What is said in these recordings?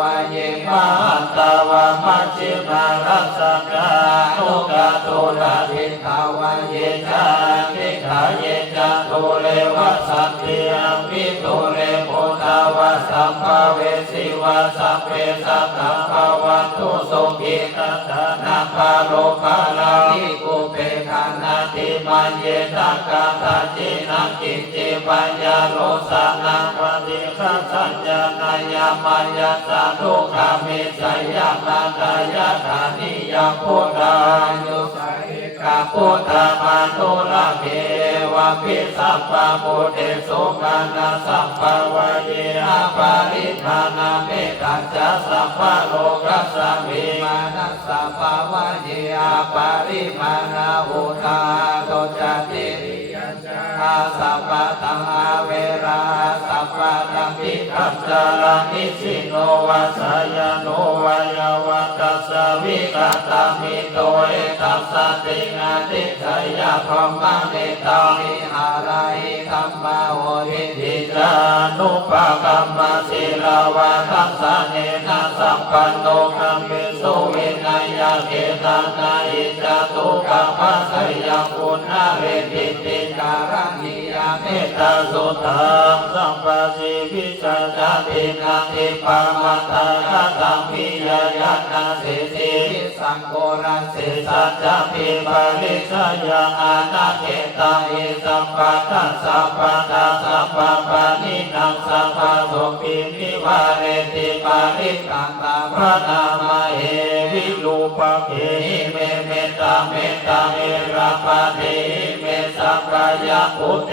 วะเยมาตาวะมัจฉิมารัสสะกาโนกาโตระทิขาวะเยจาทิขาเยจาโตเรวะสัตติอัมพิโตเรโพธาวะสัมภเวสีวะสัพเพสัตตาภวัตตุสุขิตัสสะนะภาโลภาลาภิกุเปขานาติมันเยตักกะทัจจินังกิจจิปัญญาโลสานังปฏิฆัสสัญญานายามายาสาทุกขามิสยามากายาฐานิยาพุทธายุสัยกาพุทธามานุระเกวะพิสัพพะพุทธสุขานาสัพพะวะเยอาปาริธานาเมตัจจะสัพพะโลกัสสมิมานัสสัพพะวะเยอาปาริมานาอุทาโตจติอาสัพพะตังอาเวราสัพพะตังปิคัจจารานิสิโนวัสยโนวายวัตสวิกตามิโตเอตัสสติงาติสยาพรหมเนตามิหาราหิธัมมาโหติติจานุปกัมมาศิลาวะทัสสะเนนะสัมปันโนกัมเมสุวินัยเกตันนาอิจตุกัปปัสสยปุณณเรติติการณิยาเมตตาสุตังสัมปะสิวิชาจตินาติปามัตตาตัมปิยายานาสิสิสังโฆรัสสิสัจจปิปาริสยาอานาเกตาอิสัมปัตตาสัพพะตาสัพพะปานินังสัพพะโสปินิวาเรติปาริตังตาพระนามเหวิรูปะเขเมเมตตาเมตตาเอราปะเทเมสัพพะยะพุเต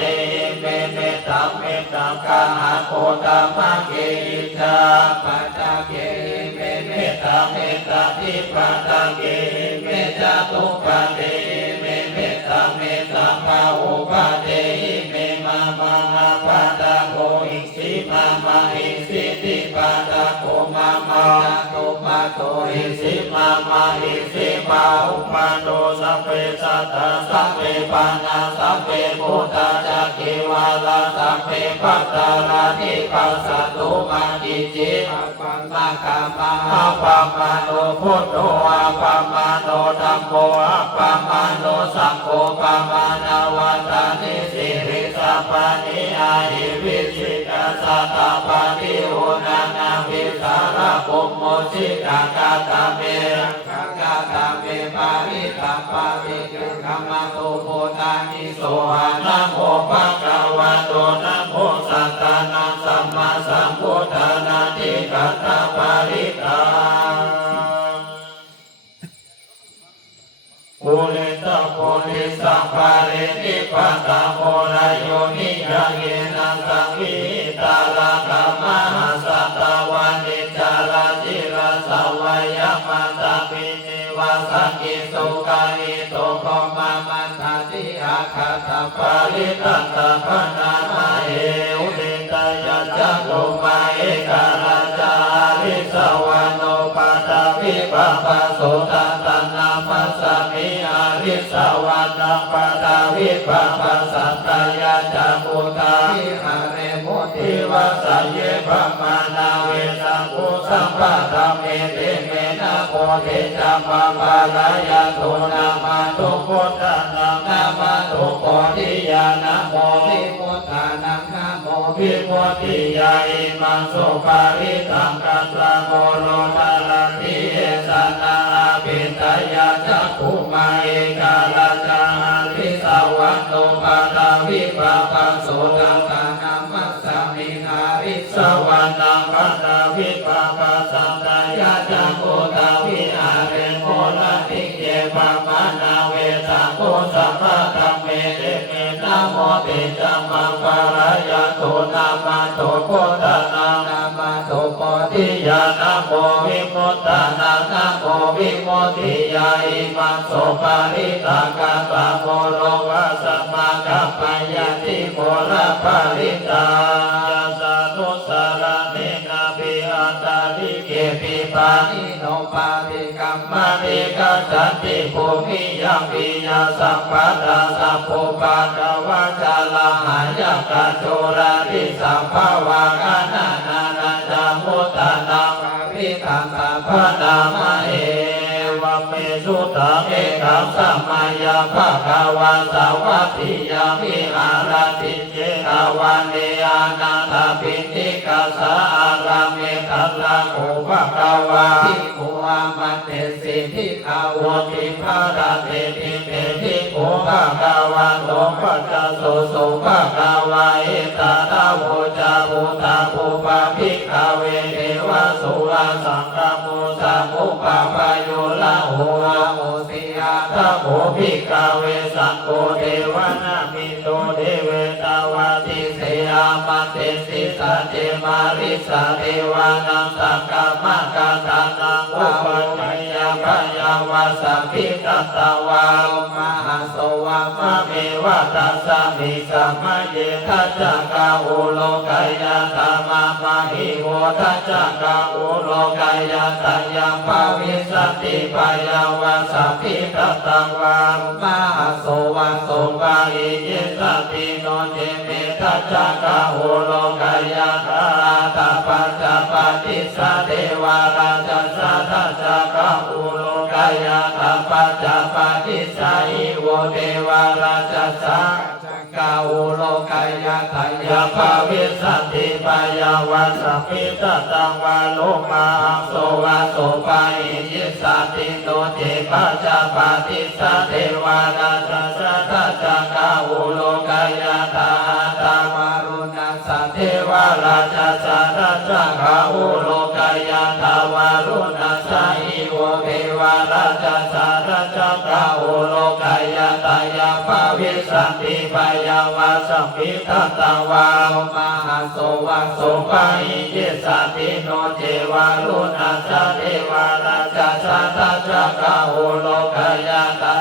เมเมตตาเมตตากาหะโคตมะเกอิจาปัจจเกเมเมตตาเมตตาทิปัตตะเกเมจตุปะเตเมเมตตาเมตตาภาอุปะเตเมมามามาปะตะโกอิสิมามาอิสิติปะตะโกมามาตุปะโตอิสิมามาอิสิปะอุปะโตสัพเพสัตตาสัพเพปานาสัพเพพุทธาจักขิวาลาสัพเพปัตตารานิปัสสตุมาจิจิปังมาคามาอาปามาโนพุทโธอาปามาโนธัมโมอาปามาโนสังโฆปามานาวัตานิสิริสัพพานิอาหิวิชิตาสัตตาปาติโหนานาวิสาระปุมโมชิกากาตาเมกาตาเมปาริตัปปาริกุขมาโตโพธานิโสอานะโมภะคะวะโตนะโมสัตตานังสัมมาสัมพุทธานาทิกัตตาปาริตังปุเรตะโพธิสัพพะเรติปัตตะโมระโยนิยังเยนะสังวิตาระกามหาสัตตวันติจาราจิระสวายมันตาปินิวาสังกิสุกานิโตโคมามันตาติอาคาตปาริตันตะพนามาเออุเดตายะจักโลมาเอกาลาจาริสวานโนปัตตาวิปัปปะโสตันตนามัสสมิอาริสวานังปัตตาวิปัปปะสัตตายะจักขุตาวิหาเรมุติวัสเยปมานาเวสังคุสัมปะตะเมเตเมนะโพธิจัมมังปะลายะโตนามาตุพุทธานังนามาตุโพธิญาณโมวิมุตตานังนะโมวิมุตติยาอิมังสุปาริตังกัสสะโมโลทารันติเอสนาปิตายะจักขุมาเอกาลาจาริสาวันโนปัตตาวิปัปปะโสตังตานามัสสมินาริสวานังปัตตาวิปัปปะสัตตายะจักขุตาวิอาเรโมละติเยปะมานาเวสังโฆสัมปะตะเมเตเมนะโมติจัมมังปะรายะโตนามาโตพุทธานังนามาโตโพธิญาณโมวิมุตตานังนะโมวิมุตติยาอิมังโสปาริตากาตาโมโลวะสัมมากัปปะยติโมระปาริตายาสานุสารเนนาภิอัตตาลิเกปิปานิโนปาริกัมมานิกัจจติภูมิยังปิยาสัมปัตตาสัพพุปาตวะจาลหายะกะโจราริสัมภาวะกานานานันจามุตตานัง ริขังขัพระนามเอวเมสุตะเมขังสัมมายัพพะกวาสาวัตถิยามิหารติเจกาวาเนอานาถปิณิกาสาอารามเมขัลลาโภภะกวาภิกขุอามันเตสิภิกขาวติภาดาเตติเตภิกขุภะกวาโตปัจจโสโสภะกวาเอตตาโวจาภูตาภูปาภิกขเวเทวสุราสังฆมุสามุปาปโยละโหอาโมสิอาทะโภภิกขเวสังโฆเทวนามิโตเทเวตาวาติเสอามันเตสิสะเจมาริสะเทวานังสังฆมะกาตานังอุปจัยยะพยาวาสัพพิตตวาโลมหาโสวามะเมวะตัสสะมิสัมมะเยทัจจกาอุโลกายะธรรมะมะหิโวทัจจกาอุโลกายะตยัมภวิสติปยาวาสัพพิตตวามหาโสวะโสวะอิเยสติโนเจเมทัจจกาอุโลกายะธาตาปัจจปฏิสะเทวาราชสัทธัจจกาอุโลกายะธาปัจจปฏิสะอิโวเทวาราชสัทกาอุโลกายะทายาภาวิสัตติปายาวาสัพพิตตังวาโลมาโสวะโสปะอิยิสติโนเจปัจจปฏิสะเทวาราชสัทธัจจกาอุโลกายะทาตาวารุณสัทเทวาราชสัทธัจจกาอุโลกายะทาวารุณสัยโวเทวาราชสัทธัจจกาอุโลกายะทายาภาวิสัตติปายาวาสัพพิตตวาโลมหาโสวะโสปะอิเยสติโนเจวารุณสัทเทวาราชสัทธัจจกาอุโลกายะทา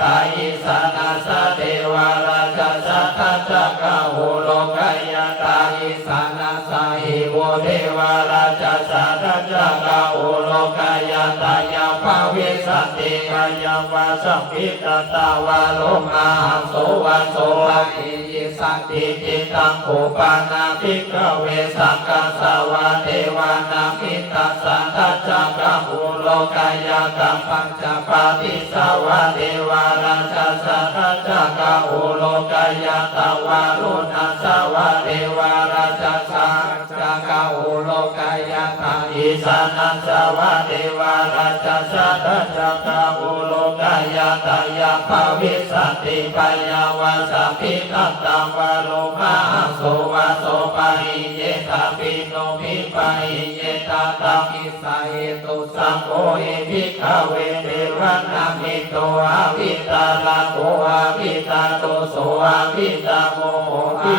กายิสานาสัทเทวาราชสัทธัจจกาอุโลกายะทายิสานาสาหิโวเทวาราชสัทธัจจกาอุโลกายะทายาภาวิสัตติปายาวาสัพพิตตวาโลมหาโสวะโสปะอิยิสัตติจิตังอุปานาภิกขเวสังฆสาวะเทวานามิตัสสัทธัจจกาอุโลกายะตัมปัญจปาติสาวะเทวาราชสัทธัจจกาอุโลกายะตวารุณสาวะเทวาราชสัทธัจจกาอุโลกายะตาอิสานัสาวะเทวาราชสัทธัจจกาอุโลกายะตายาภาวิสัตติปายาวาสัพพิตตังวาโลมหาโสวะโสปะอิเยทาปิโนภิปะอิเยตาตังอิสาเหตุสังโฆอิภิกขเวเทวนามิโตอาวิตาลาโกอาวิตาโตโสอาวิตาโมโหภิ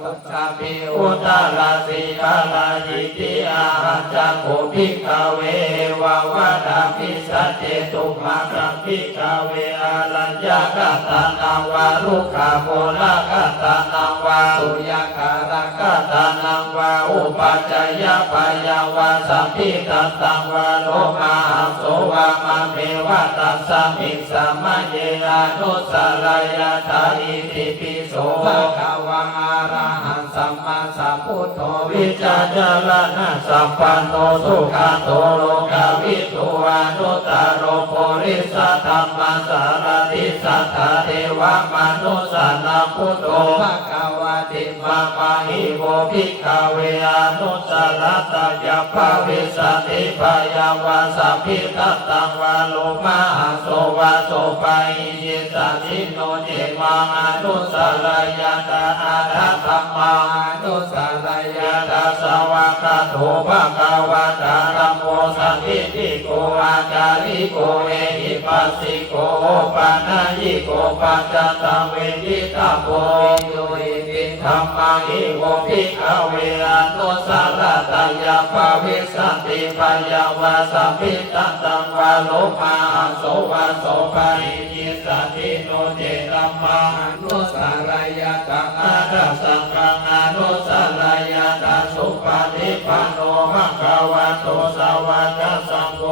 สุชาภิอุตตลาสิกาลายิติอาหัจจโกภิกขเววาวาดาภิสัจเจตุมาคังภิกขเวอาลัญญากตานังวารุขาโมลกตานังวาสุยาคารกตานังวาอุปัจจยปยาวาสัพพิตตังวาโลมาโสวามะเมวะตัสสะมิสัมมะเยอานุสารยะทาอิติปิโสภะคะวะอะระหังสัมมาสัมพุทโธวิจาจารณะสัพพันโตสุขันโตโลกวิทูอนุตตโรโพริสธัมมาสารติสัทธาเทวมนุสสานังพุทโธภะคะวะติมามาหิโวภิกขเวอนุสารตยาภาวิสัตติปายาวาสัพพิตตังวาโลมาโสวะโสปะอิเยสติโนเจมังอนุสารยะตาอาทัตถมังอนุสารยะตาสวะคาโตภะคะวะตาธัมโมสัพพิติโกอาจาริโกเอหิปัสสิโกปานายิโกปัจจตังเวทิตาโพโยอิธัมมังอิโวภิกขเวอนุสารตยาภาวิสัตติปายาวาสัพพิตตังวาโลมาโสวะโสปะอิยิสติโนเจตัมมังอนุสารยะตังอาทัสสังฆังอนุสารยะตาสุปฏิปันโนภะคะวะโตสาวกสังโฆ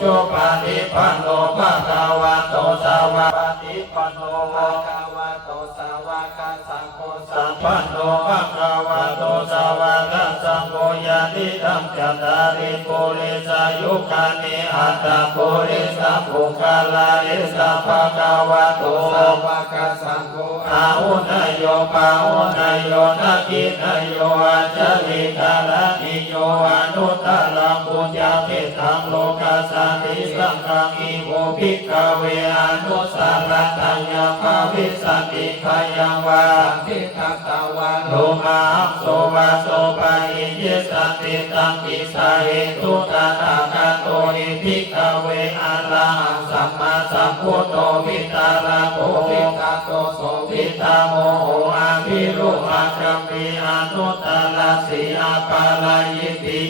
จุปฏิปันโนภะคะวะโตสาวกปฏิปันโนภะคะวะโตสาวกสังโฆสัมปันโนภะคะวะโตสาวกสังโฆญาณิธัมจา ตาริปุริสายุคานิอัตตปุริสปุคลาลิสภะคะวะโตสาวกสังโฆอาหุนายโยปาหุนายโยนักขินายโยอัจฉริกาลนิโยอนุตตรังปุญญาเมตังโลกัสสติสังฆังอิโมภิกขเวอนุสารัตถังยาภาวิสติขยังวาทิฏฐตวาโลมาโสวาโสปะอิเยสติตังกิสาเหตุตถาคโตหิภิกขเวอะระหังสัมมาสัมพุทโธวิตาระโภวิตาโตโสวิตาโมโหอาภิรุมาคัมมิอนุตตรัสสีอาปาลายิติ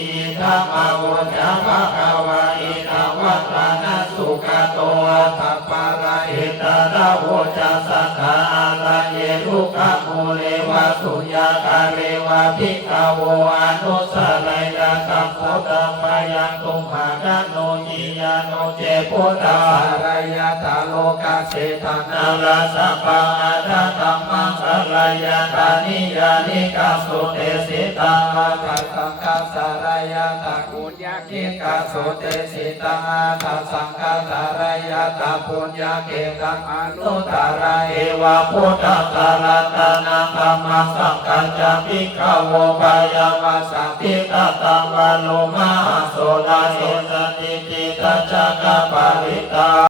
ธัมมาวุจาภะคะวะอิทัมวัฏานะสุขโตอัตถปาราหิตาระโวจาสัทธาอาเยรุขมูเลวะสุญญาคาเรวะภิกขโวอนุสารัยกัมโพธัมมายังตุมหากโนจิยาโนเจพุทธาสารยตาโลกาเสธานาราสัพพะอาทาธัมมังสารยตานิยานิกาสุเตสิตังอาทัสังฆาสารยตาปุญญากิกาสุเตสิตังอาทัสังฆาสารยตาปุญญาเกตังอนุตตรเอวะพุทธสารตานังธัมมังสังฆัจจาภิกขโวปายามัสสติตตังวะโลมาโสดาโสสติจิตตัจจกปาริตา